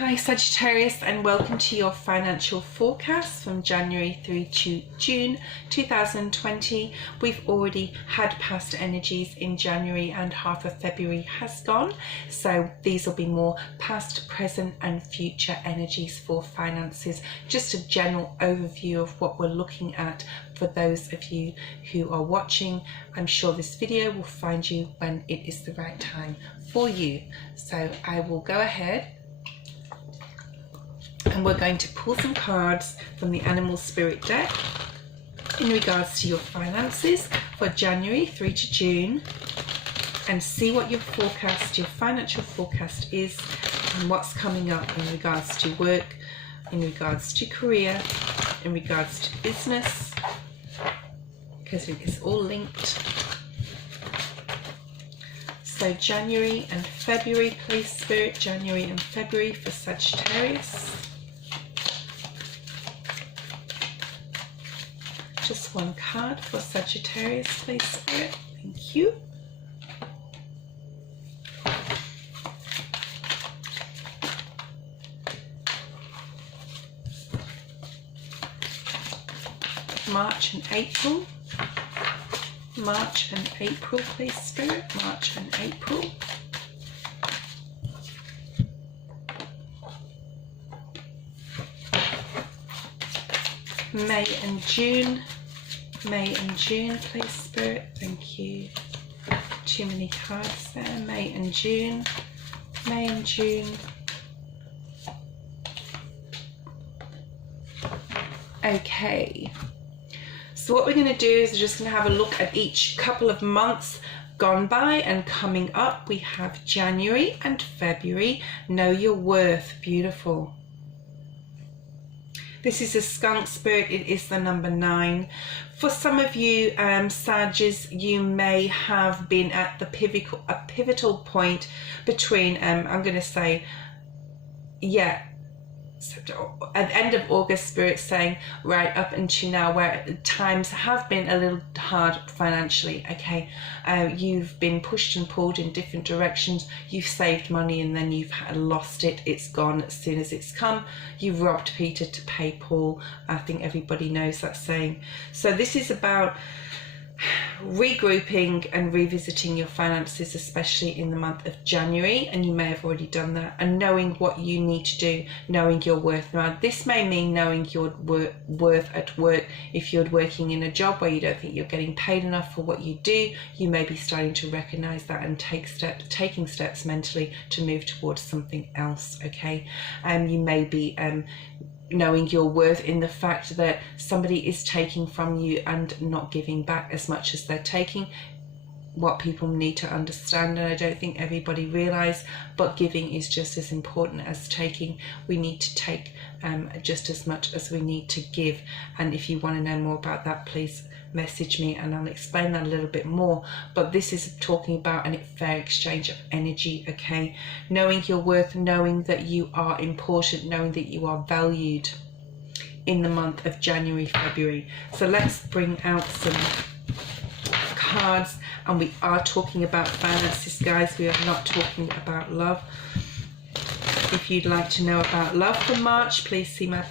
Hi Sagittarius, and welcome to your financial forecast from January through to June 2020. We've already had past energies in January and half of February has gone, so these will be more past, present and future energies for finances. Just a general overview of what we're looking at for those of you who are watching. I'm sure this video will find you when it is the right time for you. So I will go ahead and we're going to pull some cards from the Animal Spirit deck in regards to your finances for January through to June, and see what your financial forecast is, and what's coming up in regards to work, in regards to career, in regards to business, because it is all linked. So January and February, please Spirit, January and February for Sagittarius. Just one card for Sagittarius, please Spirit. Thank you. March and April. March and April, please Spirit. March and April. May and June. May and June, please Spirit. Thank you. Too many cards there. May and June. May and June. Okay. So what we're going to do is we're just going to have a look at each couple of months gone by and coming up. We have January and February. Know your worth. Beautiful. This is a skunk spirit. It is the number 9. For some of you, Sages, you may have been at the pivotal point between, I'm going to say, yeah, at the end of August, Spirit saying right up until now, where times have been a little hard financially. Okay, you've been pushed and pulled in different directions. You've saved money and then you've lost it. It's gone as soon as it's come. You've robbed Peter to pay Paul. I think everybody knows that saying. So this is about regrouping and revisiting your finances, especially in the month of January, and you may have already done that, and knowing what you need to do, knowing your worth. Now this may mean knowing your worth at work. If you're working in a job where you don't think you're getting paid enough for what you do, you may be starting to recognize that and taking steps mentally to move towards something else. Okay, you may be knowing your worth in the fact that somebody is taking from you and not giving back as much as they're taking. What people need to understand, and I don't think everybody realize, but giving is just as important as taking. We need to take just as much as we need to give. And if you want to know more about that, please message me and I'll explain that a little bit more. But this is talking about a fair exchange of energy. Okay, knowing your worth, knowing that you are important, knowing that you are valued in the month of January, February. So let's bring out some cards, and we are talking about finances, guys. We are not talking about love. If you'd like to know about love for March, please see my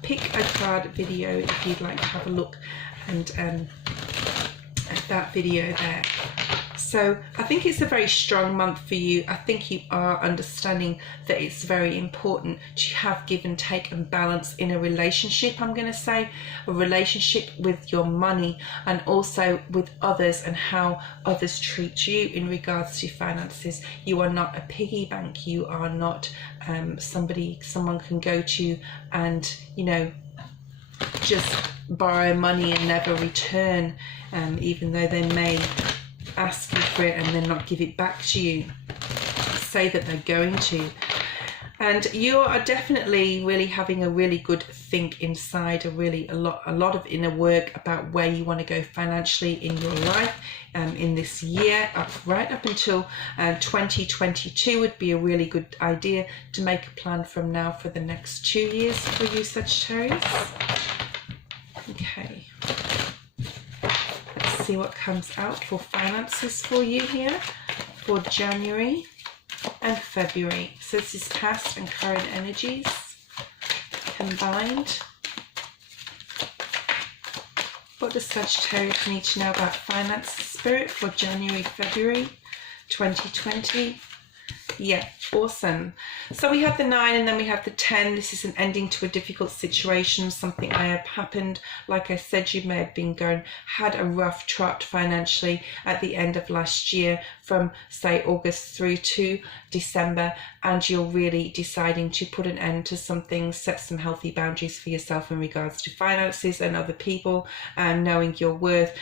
pick a card video if you'd like to have a look and at that video there. So I think it's a very strong month for you. I think you are understanding that it's very important to have give and take and balance in a relationship. I'm going to say a relationship with your money, and also with others and how others treat you in regards to finances. You are not a piggy bank. You are not someone can go to and, you know, just borrow money and never return, even though they may ask you for it and then not give it back to you, say that they're going to. And you are definitely really having a really good think inside, a lot of inner work about where you want to go financially in your life in this year, right up until 2022 would be a really good idea to make a plan from now for the next 2 years for you, Sagittarius. Okay, let's see what comes out for finances for you here for January and February. So this is past and current energies combined. What does Sagittarius need to know about finance, spirit, for January, February 2020? Yeah, awesome. So we have the 9 and then we have the 10. This is an ending to a difficult situation. Something may have happened. Like I said, you may have had a rough trot financially at the end of last year from, say, August through to December, and you're really deciding to put an end to some things, set some healthy boundaries for yourself in regards to finances and other people, and knowing your worth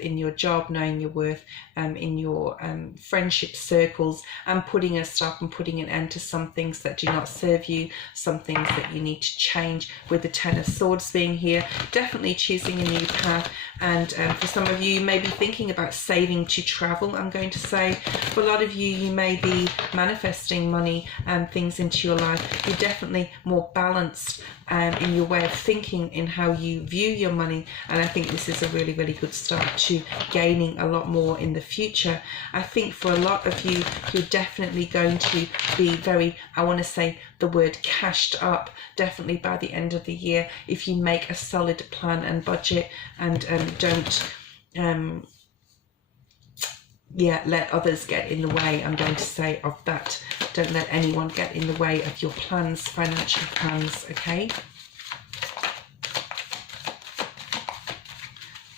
in your job, knowing your worth in your friendship circles, and putting a stop and putting an end to some things that do not serve you, some things that you need to change, with the 10 of Swords being here. Definitely choosing a new path. And for some of you, you may be thinking about saving to travel, I'm going to say. For a lot of you, you may be manifesting money and things into your life. You're definitely more balanced in your way of thinking, in how you view your money, and I think this is a really, really good start to gaining a lot more in the future. I think for a lot of you, you're definitely going to be very, I want to say the word, cashed up, definitely by the end of the year, if you make a solid plan and budget, and don't let others get in the way, I'm going to say, of that. Don't let anyone get in the way of your plans, financial plans, okay?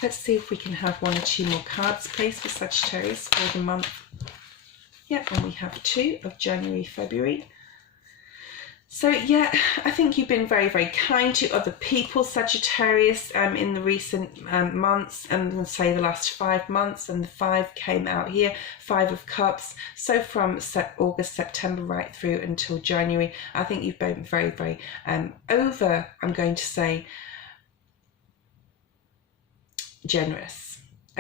Let's see if we can have 1 or 2 more cards, please, for Sagittarius for the month. Yeah, and we have 2 of January, February. So yeah, I think you've been very, very kind to other people, Sagittarius, in the recent months, and say the last 5 months, and the 5 came out here, 5 of Cups. So from August, September, right through until January, I think you've been very, very I'm going to say, generous.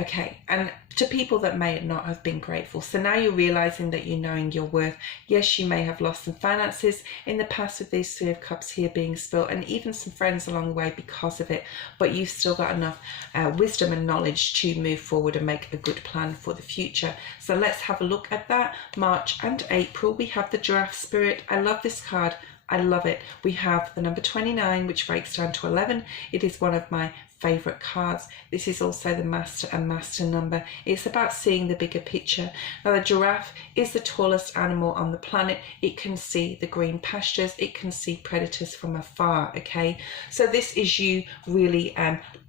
Okay, and to people that may not have been grateful. So now you're realizing that you're knowing your worth. Yes, you may have lost some finances in the past with these 3 of Cups here being spilt, and even some friends along the way because of it, but you've still got enough wisdom and knowledge to move forward and make a good plan for the future. So let's have a look at that. March and April, we have the Giraffe Spirit. I love this card. I love it. We have the number 29, which breaks down to 11. It is one of my favorite cards. This is also the Master and Master number. It's about seeing the bigger picture. Now, the giraffe is the tallest animal on the planet. It can see the green pastures. It can see predators from afar, okay? So this is you really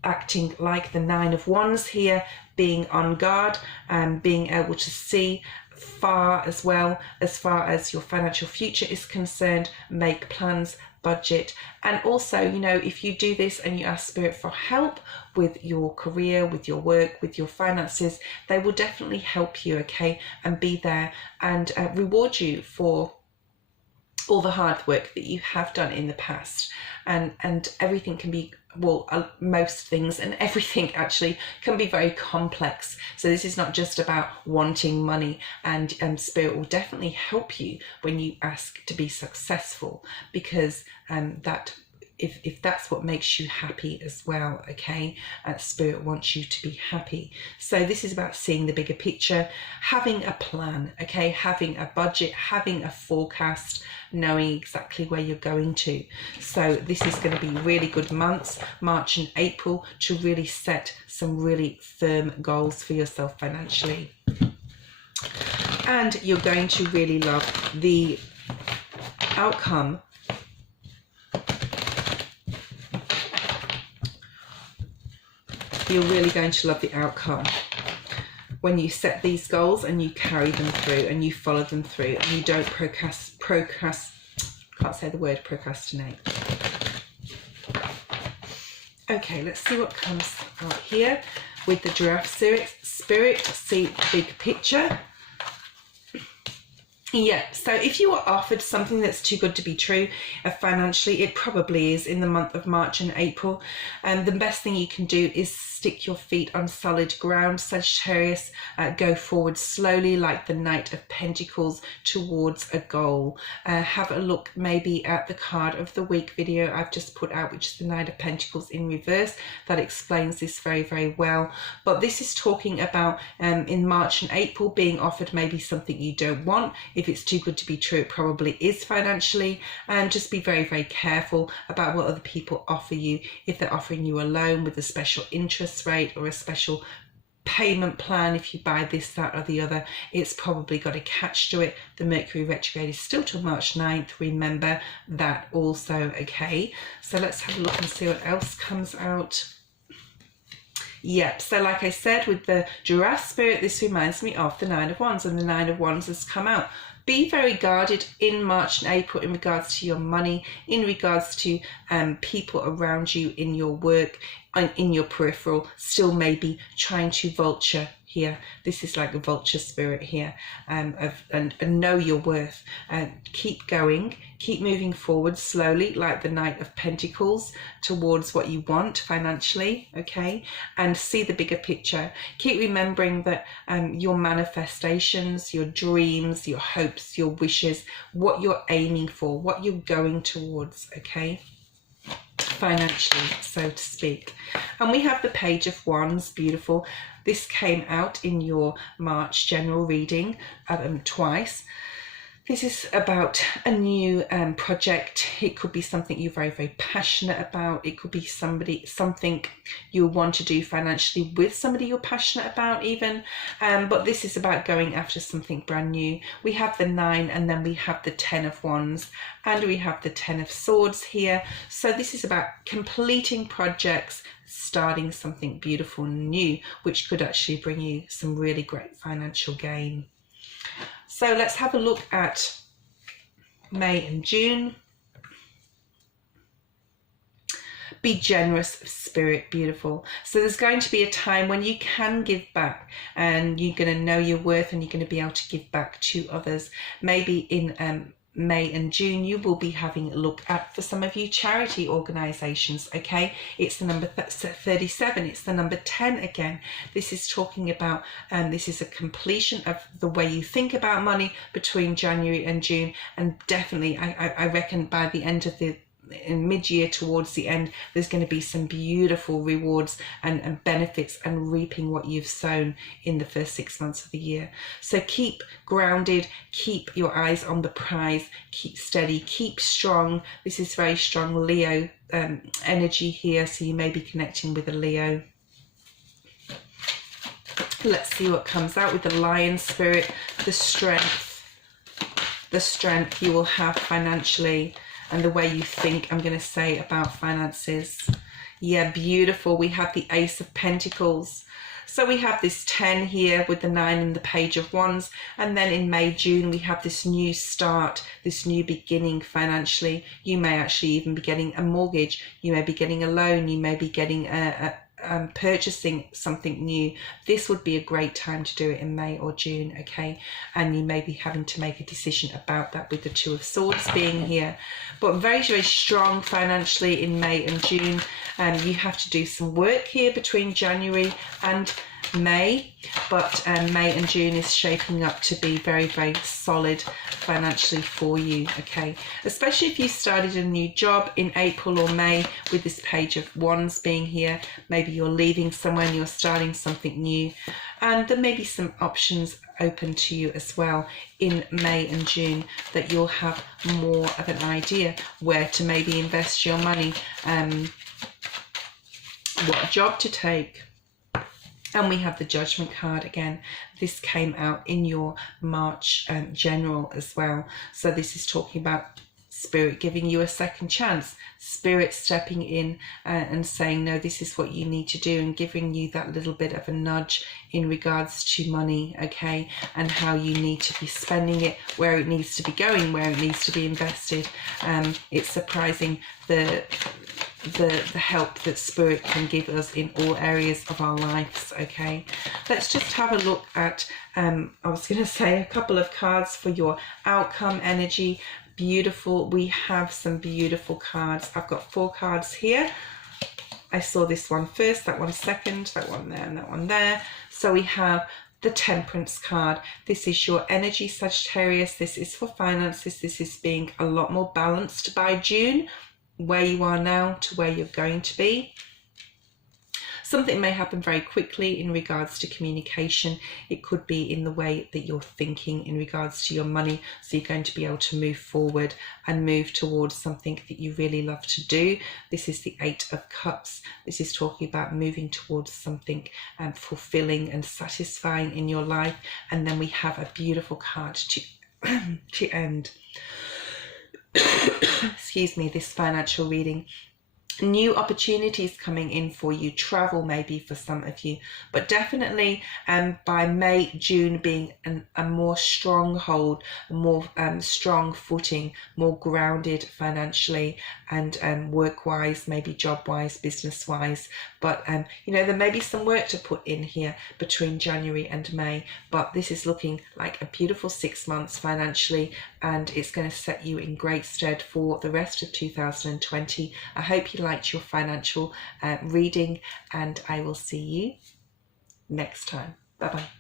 acting like the 9 of Wands here, being on guard and being able to see far as well, as far as your financial future is concerned, make plans, budget. And also, you know, if you do this and you ask Spirit for help with your career, with your work, with your finances, they will definitely help you, okay, and be there and reward you for all the hard work that you have done in the past. And everything can be, well, most things and everything actually can be very complex. So this is not just about wanting money, and Spirit will definitely help you when you ask to be successful, because that if that's what makes you happy as well, okay, Spirit wants you to be happy. So this is about seeing the bigger picture, having a plan, okay, having a budget, having a forecast, knowing exactly where you're going to. So this is going to be really good months, March and April, to really set some really firm goals for yourself financially. And you're going to really love the outcome you're really going to love the outcome when you set these goals and you carry them through and you follow them through and you don't can't say the word procrastinate. Okay, let's see what comes out here with the Giraffe Spirit. See the big picture. Yeah, so if you are offered something that's too good to be true financially, it probably is in the month of March and April. And the best thing you can do is stick your feet on solid ground, Sagittarius. Go forward slowly like the Knight of Pentacles towards a goal. Have a look maybe at the card of the week video I've just put out, which is the Knight of Pentacles in reverse. That explains this very, very well. But this is talking about in March and April being offered maybe something you don't want. If it's too good to be true, it probably is financially. And just be very, very careful about what other people offer you. If they're offering you a loan with a special interest rate or a special payment plan, if you buy this, that or the other, it's probably got a catch to it. The Mercury retrograde is still till March 9th. Remember that also, okay? So let's have a look and see what else comes out. Yep, so like I said, with the Giraffe spirit, this reminds me of the Nine of Wands, and the Nine of Wands has come out. Be very guarded in March and April in regards to your money, in regards to people around you in your work, and in your peripheral, still maybe trying to vulture here. This is like a vulture spirit here, and know your worth. Keep going, keep moving forward slowly like the Knight of Pentacles towards what you want financially, okay? And see the bigger picture. Keep remembering that your manifestations, your dreams, your hopes, your wishes, what you're aiming for, what you're going towards, okay? Financially, so to speak. And we have the Page of Wands, beautiful. This came out in your March general reading twice. This is about a new project. It could be something you're very, very passionate about. It could be something you want to do financially with somebody you're passionate about even. But this is about going after something brand new. We have the 9 and then we have the 10 of Wands and we have the 10 of Swords here. So this is about completing projects, starting something beautiful and new, which could actually bring you some really great financial gain. So let's have a look at May and June. Be generous of spirit, beautiful. So there's going to be a time when you can give back and you're going to know your worth and you're going to be able to give back to others. Maybe in May and June you will be having a look at, for some of you, charity organizations, okay? It's the number 37, it's the number 10 again. This is talking about this is a completion of the way you think about money between January and June, and definitely I reckon by the end of in mid-year towards the end, there's going to be some beautiful rewards and benefits and reaping what you've sown in the first 6 months of the year. So keep grounded, keep your eyes on the prize, keep steady, keep strong. This is very strong Leo energy here, so you may be connecting with a Leo. Let's see what comes out with the Lion spirit. The strength you will have financially, and the way you think, I'm going to say, about finances. Yeah, beautiful. We have the Ace of Pentacles. So we have this 10 here with the 9 and the Page of Wands. And then in May, June, we have this new start, this new beginning financially. You may actually even be getting a mortgage. You may be getting a loan. You may be getting purchasing something new. This would be a great time to do it in May or June, okay? And you may be having to make a decision about that with the Two of Swords being here. But very, very strong financially in May and June. You have to do some work here between January and May, but May and June is shaping up to be very, very solid financially for you, okay? Especially if you started a new job in April or May with this Page of Wands being here. Maybe you're leaving somewhere and you're starting something new, and there may be some options open to you as well in May and June that you'll have more of an idea where to maybe invest your money, what job to take. And we have the Judgment card again. This came out in your March general as well. So this is talking about Spirit giving you a second chance, Spirit stepping in and saying, no, this is what you need to do, and giving you that little bit of a nudge in regards to money, okay, and how you need to be spending it, where it needs to be going, where it needs to be invested. It's surprising the help that Spirit can give us in all areas of our lives, okay? Let's just have a look at, I was going to say, a couple of cards for your outcome energy. Beautiful. We have some beautiful cards. I've got 4 cards here. I saw this one first, that one second, that one there, and that one there. So we have the Temperance card. This is your energy, Sagittarius. This is for finances. This is being a lot more balanced by June, where you are now to where you're going to be. Something may happen very quickly in regards to communication. It could be in the way that you're thinking in regards to your money. So you're going to be able to move forward and move towards something that you really love to do. This is the 8 of Cups. This is talking about moving towards something fulfilling and satisfying in your life. And then we have a beautiful card to end excuse me, this financial reading. New opportunities coming in for you, travel maybe for some of you, but definitely by May, June being a more stronghold, a more strong footing, more grounded financially and work-wise, maybe job-wise, business-wise. But you know, there may be some work to put in here between January and May, but this is looking like a beautiful 6 months financially, and it's going to set you in great stead for the rest of 2020. I hope you liked your financial reading, and I will see you next time. Bye bye.